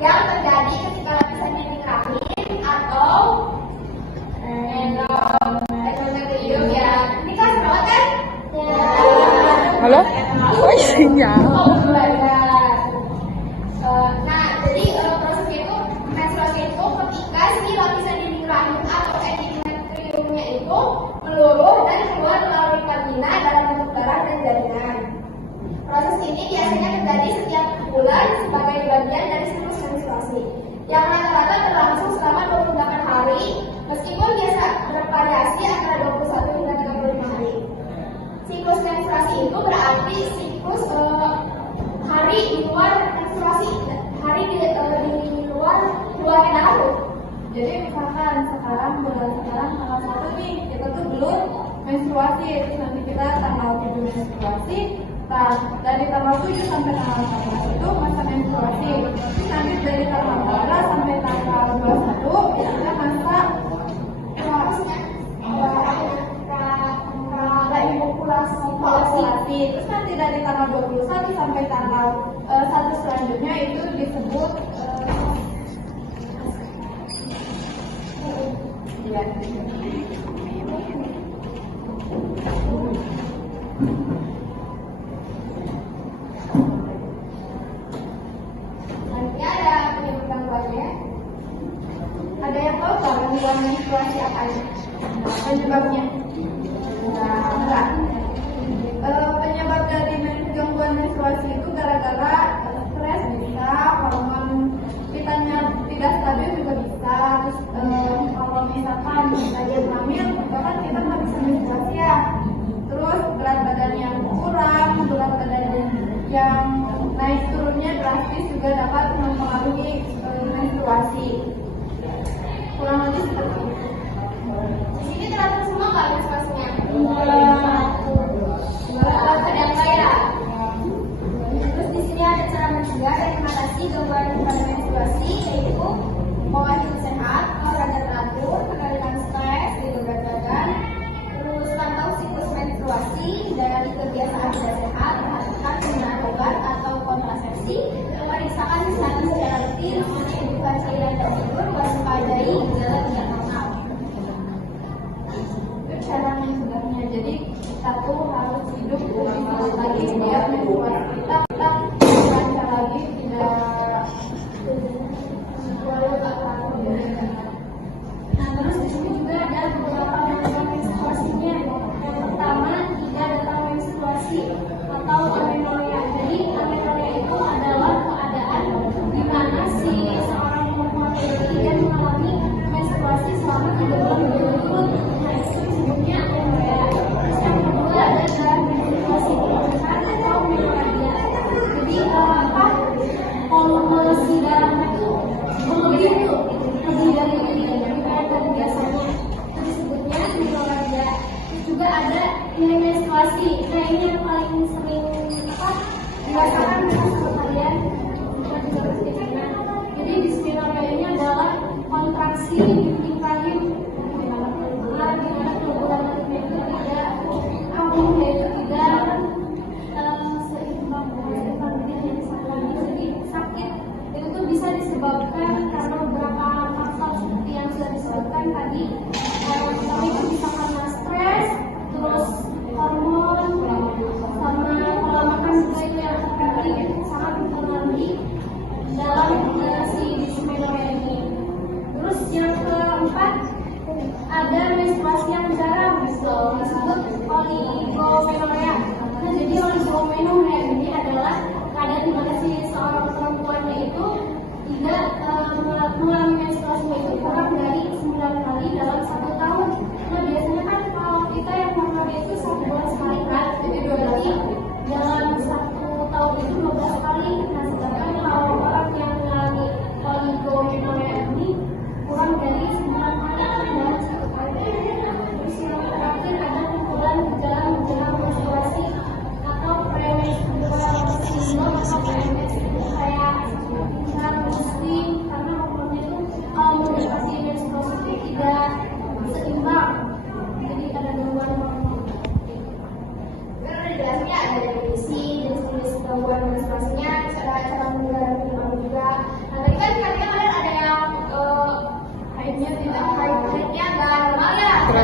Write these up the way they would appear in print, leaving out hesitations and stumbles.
yang terjadi ketika lapisan dinding rahim atau ya. Ini kelas berapa kan? Halo? Oh sinyal. Nah, jadi prosesnya itu menstruasi itu ketika si lapisan dinding rahim atau endometriumnya itu meluruh dan keluar melalui vagina dalam bentuk darah dan jaringan. Proses ini biasanya terjadi setiap bulan sebagai bagian dari siklus menstruasi yang rata-rata berlangsung selama 28 hari, meskipun biasa bervariasi antara 21 hingga 35 hari. Siklus menstruasi itu berarti siklus hari di luar menstruasi, hari di luar keluarnya darah. Jadi misalkan bulan sekarang tanggal 1 nih, kita tuh belum menstruasi, terus nanti kita tanggal 7 menstruasi. Nah, dari tanggal 7 sampai tanggal 14 itu masa menstruasi. Terus nanti dari tanggal 14 sampai tanggal 21 itu kita masa ovulasi. Terus nanti dari tanggal 21 sampai tanggal 1 selanjutnya itu disebut Nanti ada penyebab gangguannya. Ada yang tahu nggak gangguan menstruasi apa aja? penyebabnya. Enggak. Penyebab dari gangguan menstruasi itu gara-gara stres bisa, hormon kitanya tidak stabil juga bisa. Terus kalau misalkan lagi hamil, bahkan kita nggak bisa menstruasi ya. Terus berat badan yang kurang, berat badan yang naik turunnya drastis juga dapat mempengaruhi menstruasi. Kurang lebih seperti itu. Di sini teratur semua nggak menstruasinya? Ada yang kaya. Terus di sini ada cara mencegah dan mengatasi gangguan pada menstruasi, yaitu pola hidup sehat, olahraga teratur, mengendalikan stres, jaga berat badan, terus pantau siklus menstruasi dari kebiasaan tidak sehat, perhatikan penggunaan obat atau kontrasepsi, memeriksakan kesehatan secara rutin, kebutuhan cairan dan tidur, waspadai gejala tidak normal. Itu cara mencegahnya. Jadi kita tuh harus hidup lebih sehat lagi biar menstruasi kita lancar lagi, tidak Nah, terus di sini juga ada beberapa gangguan menstruasinya. Yang pertama, tidak datang menstruasi atau amenorrhea. Jadi amenorrhea itu adalah keadaan di mana si seorang perempuan itu tidak mengalami menstruasi selama 3 bulan berturut-turut. Nah, itu disebutnya amenorrhea. Terus yang kedua ada darah menstruasi berlebihan atau menorragia. Jadi volume si darahnya itu berlebih lebih dari biasanya, itu disebutnya menorragia. Terus juga ada menstruasi. Nah, ini yang paling sering dirasakan sama kalian bukan juga di sana. Jadi dismenorrhea ini adalah kontraksi dinding rahim di mana kelemburan rahimnya itu tidak kambuh, yaitu tidak seimbang jadi sakit. Itu tuh bisa disebabkan karena beberapa faktor seperti yang sudah disebutkan tadi. Tapi itu bisa karena stres, terus hormon, sama pola makan juga itu yang terpenting sangat mempengaruhi dalam si dismenorrhea ini. Terus yang keempat ada menstruasi yang jarang, disebut oligomenorrhea. Nah, jadi oligomenorrhea ini adalah keadaan di mana si seorang perempuannya itu tidak mengalami menstruasinya itu kurang dari 9 kali dalam 1 tahun. Nah, biasanya kan kalau kita yang normal itu 1 bulan sekali kan, jadi berarti dalam 1 tahun itu 12 kali. Nah, sedangkan kalau orang yang mengalami oligomenorrhea ini kurang dari 9 kali dalam 1 tahun. Terus yang terakhir ada kumpulan gejala menjelang menstruasi atau premenstruasi.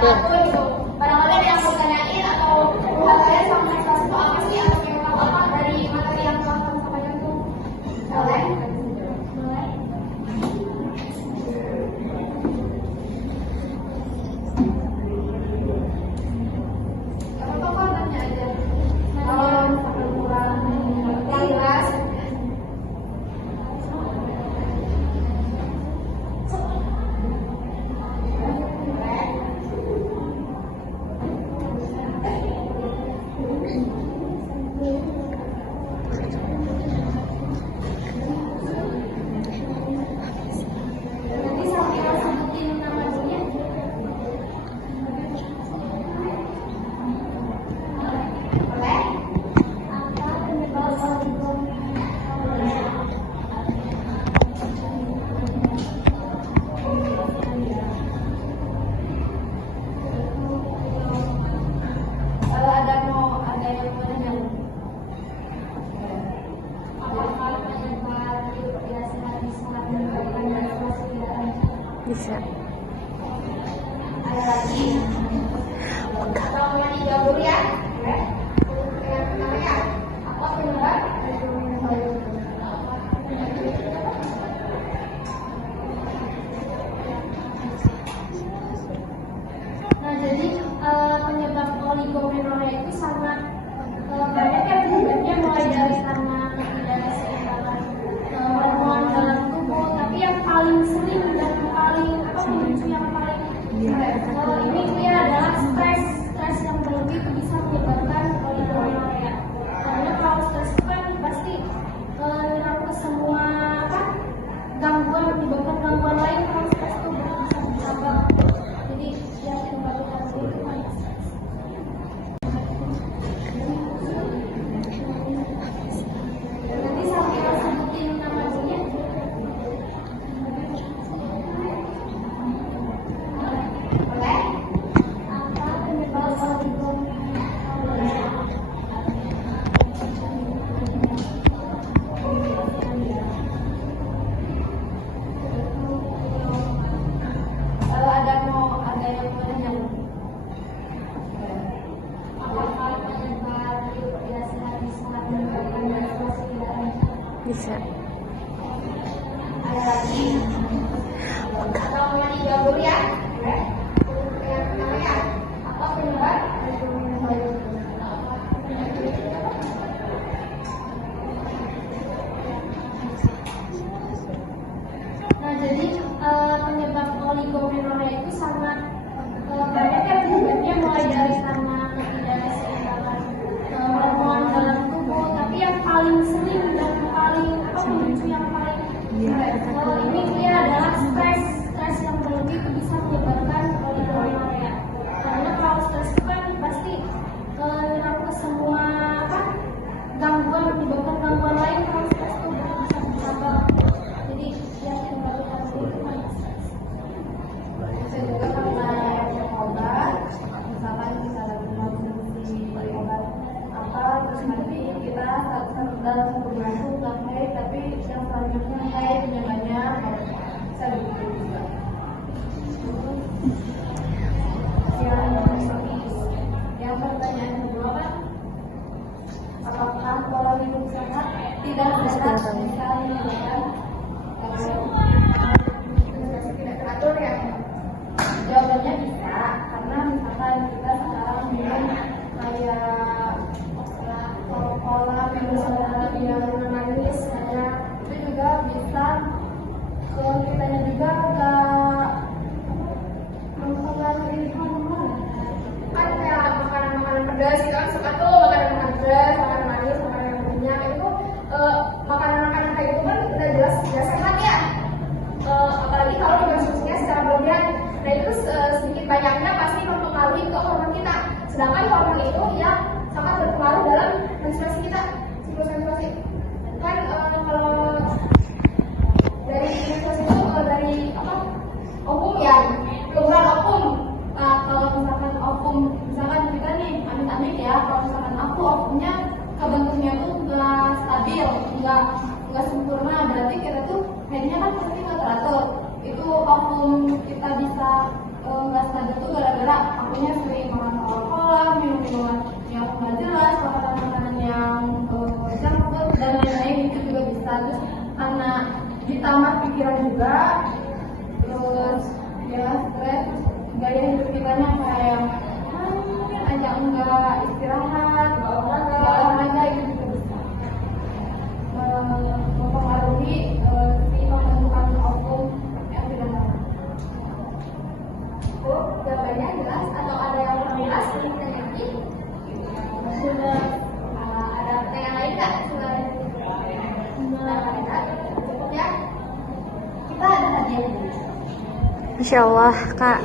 aku gitu. Barangkali ada yang mau tanyain atau kalian sama menstruasi itu apa sih atau yang tahu apa dari materi yang telah kami sampaikan itu? Boleh? Boleh. Apa-apa tanya aja. Kalau misalkan kurang jelas. Nanti saya sebutin nama dulu ya. Boleh? Apa penyebab oligomenorrea? Kalau ada yang mau nanya. Apakah penyebab biasa bisa menyebabkan menstruasi tidak lancar? Bisa. Ada lagi? Kalau mau dijawab dulu ya. Oke. Yang pertama ya. Apa penyebab oligomenorrea? Nah, jadi penyebab oligomenorrea itu sangat banyak ya penyebabnya, mulai dari karena ketidakseimbangan hormon dalam tubuh, tapi yang paling sering dan paling pemicu yang paling ini dia adalah stres yang berlebih itu bisa menyebabkan oligomenorrea. Karena kalau stres itu kan pasti menyerang ke semua gangguan, menyebabkan gangguan lain. Kalau stres itu bisa berdampak. Jadi yang menyebabkan itu stres. Nanti saya sebutin nama dulu ya. Boleh? Apa penyebab oligomenorrea? Kalau ada yang mau nanya. Apakah penyebab biasa bisa menyebabkan menstruasi tidak lancar? Bisa. Ada lagi? Kalau mau dijawab dulu ya. Oke. Yang pertama ya. Apa penyebab oligomenorrea? Nah, jadi penyebab oligomenorrea itu sangat banyak ya penyebabnya, mulai dari karena ketidakseimbangan hormon dalam tubuh, tapi yang paling sering dan paling pemicu yang paling ini dia adalah stres yang berlebih itu bisa menyebabkan oligomenorrea. Karena kalau stres itu kan pasti menyerang ke semua gangguan, menyebabkan gangguan lain. Kalau stres itu bisa berdampak. Jadi yang menyebabkan itu stres. Bisa juga karena efek obat. Misalkan kita lagi konsumsi obat apa, terus nanti kita dalam 1 bulan itu nggak haid, tapi yang selanjutnya haidnya banyak. Bisa begitu juga. Yang pertanyaan kedua kan, apakah pola hidup sehat tidak sehat bisa menyebabkan menstruasi tidak teratur ya? Jawabannya bisa, karena misalkan kita sekarang minum kayak pola misalnya yang manis saja, itu juga bisa ke kitanya juga nggak mempengaruhi hormon. Kan kayak makanan pedas gitu kan, suka tuh makanan pedas, makanan manis, makanan minyak itu makanan-makanan kayak gitu kan udah jelas sehat ya. Apalagi kalau dikonsumsinya secara berlebihan. Nah itu sedikit banyaknya pasti mempengaruhi ke hormon kita. Sedangkan hormon itu yang sangat berpengaruh dalam menstruasi kita, siklus menstruasi. Kan kalau dari menstruasi itu dari apa? Ovum ya, keluar ovum. Kalau misalkan ovum, misalkan kita nih amit-amit ya, kalau misalkan aku ovumnya kebentuknya tuh nggak stabil, nggak sempurna, berarti kita tuh headnya kan pasti nggak teratur. Itu ovum kita bisa nggak stabil tuh gara-gara akunya sering makan alkohol, minum minuman yang nggak jelas, makanan yang junk food dan lain-lain itu juga bisa. Terus karena ditambah pikiran juga, terus ya stres, gaya hidup kitanya kayak mungkin aja enggak istirahat, nggak olahraga itu juga bisa mempengaruhi si pembentukan outcome yang tidak normal. Jawabannya jelas atau ada yang kurang jelas? Silahkan lagi. Sudah. Ada pertanyaan lain nggak? Cukup ya. Kita ada hadiah. Insya Allah, Kak.